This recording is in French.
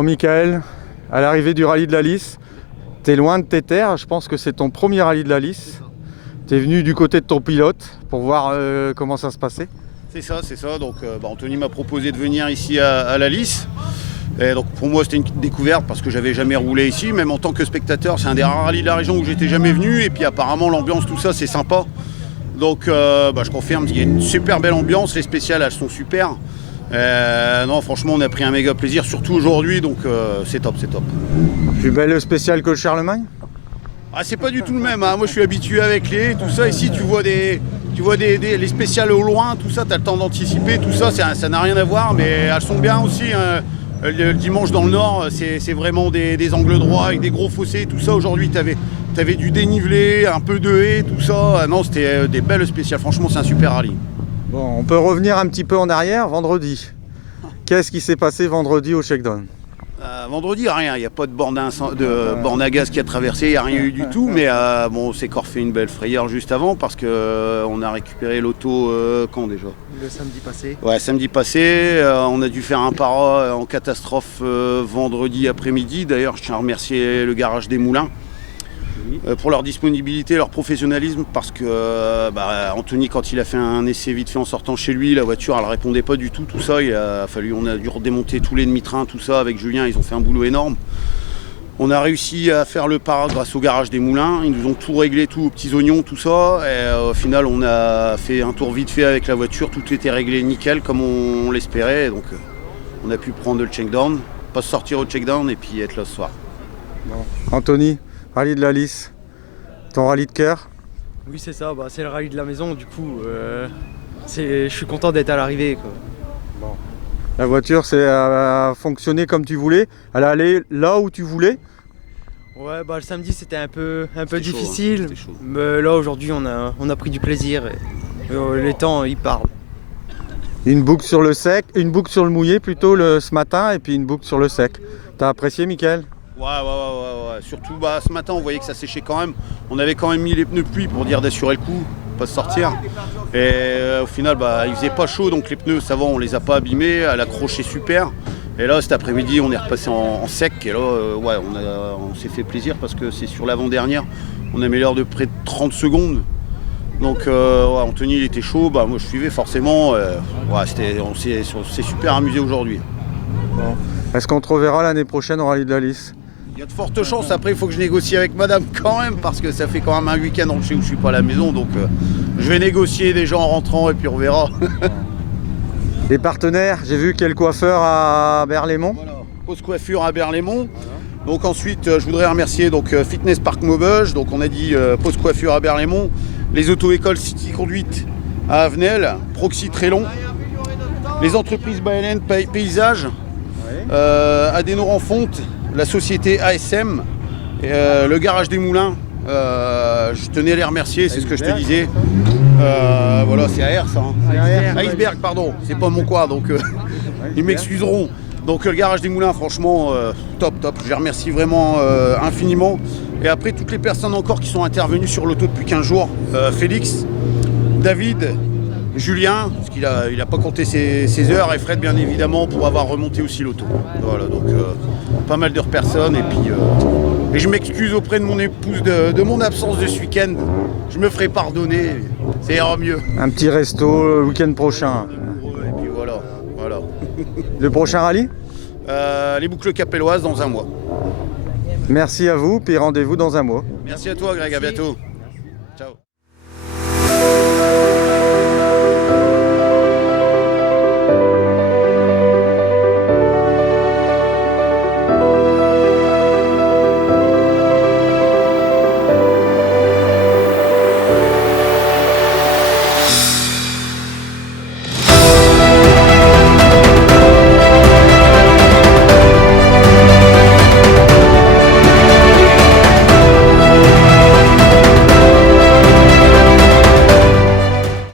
Bon, Michael, à l'arrivée du rallye de la Lys, t'es loin de tes terres, je pense que c'est ton premier rallye de la Lys. T'es venu du côté de ton pilote pour voir comment ça se passait. C'est ça. Donc Anthony m'a proposé de venir ici à la Lys. Et donc pour moi c'était une découverte parce que j'avais jamais roulé ici, même en tant que spectateur. C'est un des rares rallyes de la région où j'étais jamais venu. Et puis apparemment l'ambiance, tout ça, c'est sympa. Donc je confirme qu'il y a une super belle ambiance. Les spéciales, elles sont super. Non, franchement, on a pris un méga plaisir, surtout aujourd'hui, donc c'est top. Plus belle spéciale que le Charlemagne? Ah, c'est pas du tout le même, hein. Moi je suis habitué avec tout ça. Ici tu vois les spéciales au loin, tout ça, tu as le temps d'anticiper, tout ça, ça n'a rien à voir, mais elles sont bien aussi, hein. Le dimanche dans le nord, c'est vraiment des angles droits avec des gros fossés, tout ça. Aujourd'hui tu avais du dénivelé, un peu de haie, tout ça. Non, c'était des belles spéciales, franchement c'est un super rallye. Bon, on peut revenir un petit peu en arrière, vendredi. Qu'est-ce qui s'est passé vendredi au Shakedown? Vendredi, rien, il n'y a pas de borne à gaz qui a traversé, il n'y a rien eu du tout, mais bon, on s'est encore fait une belle frayeur juste avant parce qu'on a récupéré l'auto quand déjà? Le samedi passé. Ouais, samedi passé, on a dû faire un para en catastrophe vendredi après-midi. D'ailleurs, je tiens à remercier le garage des Moulins pour leur disponibilité, leur professionnalisme, parce que Anthony, quand il a fait un essai vite fait en sortant chez lui, la voiture elle répondait pas du tout, tout ça. On a dû redémonter tous les demi-trains, tout ça avec Julien, ils ont fait un boulot énorme. On a réussi à faire le para grâce au garage des Moulins, ils nous ont tout réglé, tout aux petits oignons, tout ça, et au final on a fait un tour vite fait avec la voiture, tout était réglé nickel comme on l'espérait, donc on a pu prendre le check-down, pas sortir au check-down et puis être là ce soir. Bon. Anthony, rallye de la Lys, ton rallye de cœur? Oui, c'est ça, c'est le rallye de la maison, du coup, je suis content d'être à l'arrivée. Bon. La voiture, a fonctionné comme tu voulais? Elle est allée là où tu voulais? Ouais, le samedi c'était un peu difficile, chaud. Mais là aujourd'hui on a pris du plaisir et les temps ils parlent. Une boucle sur le sec, une boucle sur le mouillé plutôt ce matin, et puis une boucle sur le sec. T'as apprécié, Michael? Ouais. Surtout ce matin on voyait que ça séchait quand même. On avait quand même mis les pneus pluie pour dire d'assurer le coup, pas se sortir. Et au final il faisait pas chaud, donc les pneus ça va, on les a pas abîmés, elle accrochait super. Et là cet après-midi on est repassé en sec et là on s'est fait plaisir parce que c'est sur l'avant-dernière. On améliore de près de 30 secondes. Donc Anthony il était chaud, moi je suivais forcément. On s'est super amusé aujourd'hui. Bon. Est-ce qu'on te reverra l'année prochaine au rallye de la Lys? Il y a de fortes chances, après il faut que je négocie avec madame quand même, parce que ça fait quand même un week-end où je suis pas à la maison, donc je vais négocier déjà en rentrant et puis on verra. Les partenaires, j'ai vu qu'il y a le coiffeur à Berlaymont. Voilà, pause coiffure à Berlaymont. Donc ensuite je voudrais remercier Fitness Park Maubeuge, donc on a dit pause coiffure à Berlaymont, les auto-écoles City Conduite à Avenel, Proxy Trélon, les entreprises Baelen Paysage, Adeno Renfonte, la société ASM, le garage des Moulins. Je tenais à les remercier, c'est ce que je te disais. Voilà, c'est AR ça. Hein. Iceberg, pardon, c'est pas mon quoi, donc ils m'excuseront. Donc le garage des Moulins, franchement, top. Je les remercie vraiment infiniment. Et après, toutes les personnes encore qui sont intervenues sur l'auto depuis 15 jours. Félix, David, Julien, parce qu'il a pas compté ses heures, et Fred bien évidemment pour avoir remonté aussi l'auto. Voilà, donc pas mal de personnes et puis et je m'excuse auprès de mon épouse de mon absence de ce week-end. Je me ferai pardonner, ça ira mieux. Un petit resto le week-end prochain. Et puis voilà. Le prochain rallye? Les Boucles Capelloises dans un mois. Merci à vous, puis rendez-vous dans un mois. Merci à toi Greg, à bientôt.